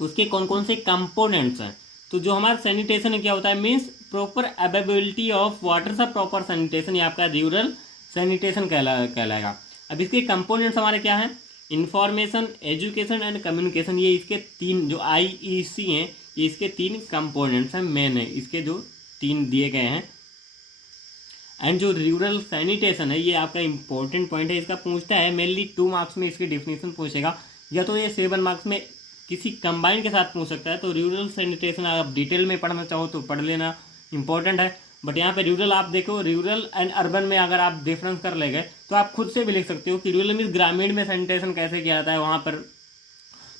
उसके कौन कौन से कंपोनेंट्स हैं। तो जो हमारा सैनिटेशन है क्या होता है, means proper availability of water सा प्रॉपर सैनिटेशन, ये आपका रूरल सैनिटेशन कहलाएगा। अब इसके कंपोनेंट्स हमारे क्या हैं, इंफॉर्मेशन, एजुकेशन एंड कम्युनिकेशन। ये इसके तीन जो IEC हैं, ये इसके तीन कंपोनेंट्स हैं, मेन है इसके जो तीन दिए गए हैं। एंड जो रूरल सैनिटेशन है ये आपका इंपॉर्टेंट पॉइंट है, इसका पूछता है मेनली 2 मार्क्स में इसकी डिफिनीशन पूछेगा, या तो ये 7 मार्क्स में किसी कंबाइन के साथ पूछ सकता है। तो रूरल सैनिटेशन आप डिटेल में पढ़ना चाहो तो पढ़ लेना, इंपॉर्टेंट है। बट यहाँ पे रूरल आप देखो, रूरल एंड अर्बन में अगर आप डिफरेंस कर लेंगे तो आप खुद से भी लिख सकते हो कि रूरल में ग्रामीण में सैनिटेशन कैसे किया जाता है, वहाँ पर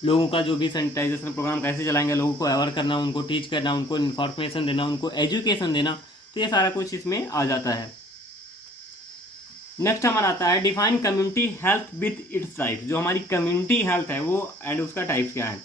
लोगों का जो भी सैनिटाइजेशन प्रोग्राम कैसे चलाएंगे, लोगों को अवेयर करना, उनको टीच करना, उनको इन्फॉर्मेशन देना, उनको एजुकेशन देना, तो ये सारा कुछ इसमें आ जाता है। नेक्स्ट हमारा आता है define community health with its type. जो हमारी कम्युनिटी हेल्थ है वो एंड उसका टाइप क्या है।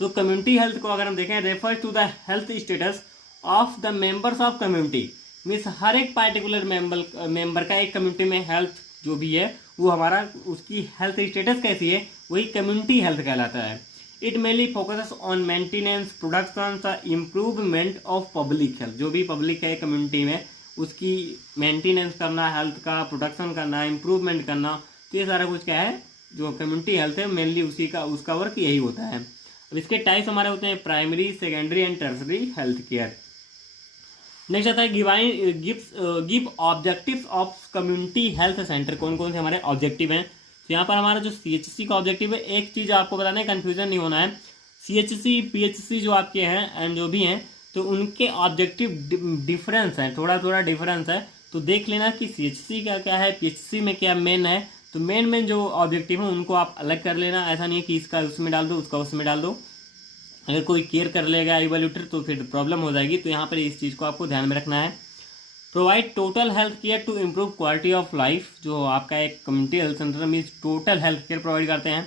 तो कम्युनिटी हेल्थ को अगर हम देखें, refers to the health status of the members of community, means हर एक पार्टिकुलर मेंबर का एक कम्युनिटी में हेल्थ जो भी है वो हमारा उसकी हेल्थ स्टेटस कैसी है, वही कम्युनिटी हेल्थ कहलाता है। It mainly focuses on maintenance, production, improvement of public health. जो भी पब्लिक है कम्युनिटी में उसकी मेंटेनेंस करना, हेल्थ का प्रोडक्शन करना, इम्प्रूवमेंट करना, तो ये सारा कुछ क्या है, जो कम्युनिटी हेल्थ है मेनली उसी का उसका वर्क यही होता है। अब इसके टाइप्स हमारे होते हैं primary, secondary and tertiary health care. Next आता है give objectives of community health centre. कौन कौन से हमारे ऑब्जेक्टिव हैं। तो यहाँ पर हमारा जो CHC का ऑब्जेक्टिव है, एक चीज़ आपको बताना है, कन्फ्यूजन नहीं होना है। CHC PHC जो आपके हैं एंड जो भी हैं, तो उनके ऑब्जेक्टिव डिफरेंस है, थोड़ा थोड़ा डिफरेंस है। तो देख लेना कि CHC का क्या है, PHC में क्या मेन है। तो मेन जो ऑब्जेक्टिव है उनको आप अलग कर लेना, ऐसा नहीं है कि इसका उसमें डाल दो उसका उसमें डाल दो। अगर कोई केयर कर लेगा इवैल्यूएटर तो फिर प्रॉब्लम हो जाएगी। तो यहाँ पर इस चीज़ को आपको ध्यान में रखना है। Provide total health care to improve quality of life. जो आपका एक कम्युनिटी हेल्थ सेंटर में टोटल हेल्थ केयर प्रोवाइड करते हैं।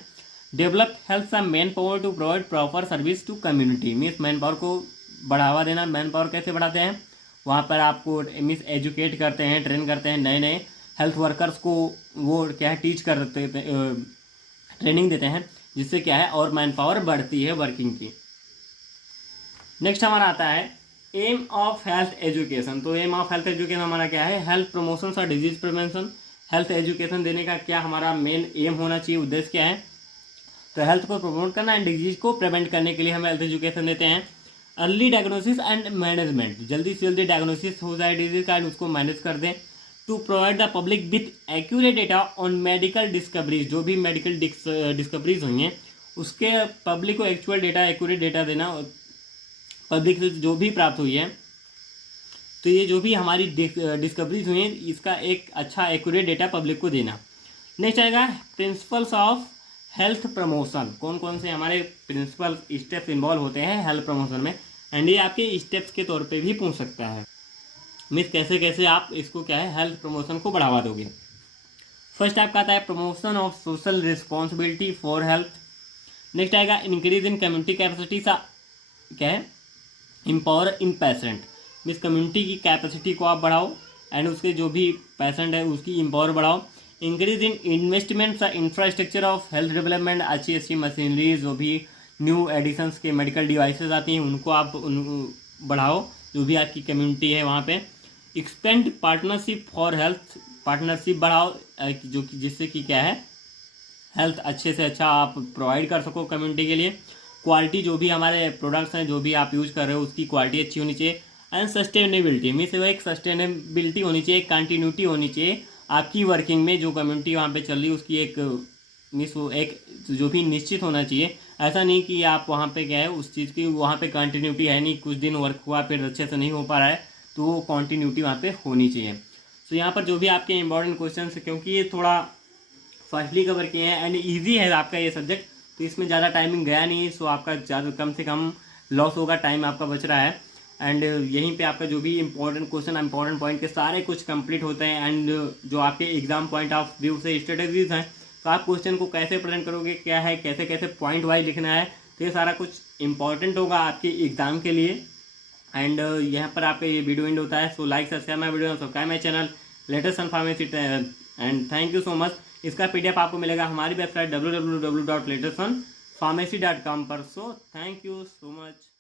डेवलप हेल्थ सा manpower to provide proper service to community. Means manpower को बढ़ावा देना। मैन पावर कैसे बढ़ाते हैं, वहाँ पर आपको मीन्स एजुकेट करते हैं, ट्रेन करते हैं, नए नए हेल्थ वर्कर्स को वो क्या है टीच करते ट्रेनिंग देते हैं, जिससे क्या है और मैन पावर बढ़ती है वर्किंग की। नेक्स्ट हमारा आता है एम ऑफ हेल्थ एजुकेशन। तो एम ऑफ हेल्थ एजुकेशन हमारा क्या है, हेल्थ प्रमोशन और डिजीज प्रिवेंशन। हेल्थ एजुकेशन देने का क्या हमारा मेन एम होना चाहिए, उद्देश्य क्या है, तो हेल्थ को प्रमोट करना एंड डिजीज को प्रिवेंट करने के लिए हम हेल्थ एजुकेशन देते हैं। अर्ली डायग्नोसिस एंड मैनेजमेंट, जल्दी से जल्दी डायग्नोसिस हो जाए डिजीज का एंड उसको मैनेज कर दें। To provide the public with accurate data on medical discoveries. जो भी मेडिकल डिस्कवरीज हुई हैं उसके पब्लिक को एक्चुअल डेटा, एक्यूरेट डेटा देना पब्लिक से जो भी प्राप्त हुई है। तो ये जो भी हमारी डिस्कवरीज हुई हैं इसका एक अच्छा एक्यूरेट डेटा पब्लिक को देना। नेक्स्ट आएगा प्रिंसिपल्स ऑफ हेल्थ प्रमोशन। कौन कौन से हमारे प्रिंसिपल स्टेप्स इन्वॉल्व होते हैं हेल्थ प्रमोशन में, एंड ये आपके स्टेप्स के तौर पे भी पूछ सकता है। मीन्स कैसे कैसे आप इसको क्या है हेल्थ प्रमोशन को बढ़ावा दोगे। फर्स्ट आपका आता है promotion of social responsibility for health. Next आएगा इंक्रीज इन कम्युनिटी कैपेसिटी सा क्या है, एम्पावर इन पेशेंट। मीन्स कम्युनिटी की कैपेसिटी को आप बढ़ाओ एंड उसके जो भी पेशेंट है उसकी एम्पावर बढ़ाओ। Increase in investment infrastructure of health development, अच्छी अच्छी मशीनरी जो भी न्यू एडिशंस के मेडिकल डिवाइसेस आती हैं उनको आप बढ़ाओ, जो भी आपकी कम्युनिटी है वहाँ पे। Expand partnership for health, partnership बढ़ाओ जो कि जिससे कि क्या है हेल्थ अच्छे से अच्छा आप प्रोवाइड कर सको कम्युनिटी के लिए। क्वालिटी जो भी हमारे प्रोडक्ट्स हैं जो भी आप यूज़ कर रहे हो उसकी क्वालिटी अच्छी होनी चाहिए। एंड सस्टेनेबिलिटी मीन्स वो एक सस्टेनेबिलिटी होनी चाहिए, कंटिन्यूटी होनी चाहिए आपकी वर्किंग में। जो कम्युनिटी वहाँ पे चल रही है उसकी एक मीन्स वो एक जो भी निश्चित होना चाहिए। ऐसा नहीं कि आप वहाँ पे क्या है उस चीज़ की वहाँ पे कंटिन्यूटी है नहीं, कुछ दिन वर्क हुआ फिर अच्छे से नहीं हो पा रहा है, तो वो कंटिन्यूटी वहाँ पे होनी चाहिए। तो यहाँ पर जो भी आपके इंपॉर्टेंट क्वेश्चन है, क्योंकि ये थोड़ा फास्टली कवर किए हैं एंड ईजी है आपका ये सब्जेक्ट, तो इसमें ज़्यादा टाइमिंग गया नहीं है, सो आपका ज़्यादा कम से कम लॉस होगा, टाइम आपका बच रहा है। एंड यहीं पे आपका जो भी इंपॉर्टेंट क्वेश्चन इंपॉर्टेंट पॉइंट के सारे कुछ कंप्लीट होते हैं। एंड जो आपके एग्जाम पॉइंट ऑफ व्यू से स्ट्रेटेजीज हैं, तो आप क्वेश्चन को कैसे प्रेजेंट करोगे, क्या है, कैसे कैसे पॉइंट वाइज लिखना है, तो ये सारा कुछ इंपॉर्टेंट होगा आपके एग्जाम के लिए। एंड यहाँ पर आपका ये वीडियो एंड होता है। So like subscribe my video, subscribe my channel latest in pharmacy and thank you so much. इसका PDF आपको मिलेगा हमारी वेबसाइट www.latestonpharmacy pharmacy.com पर। So thank you so much.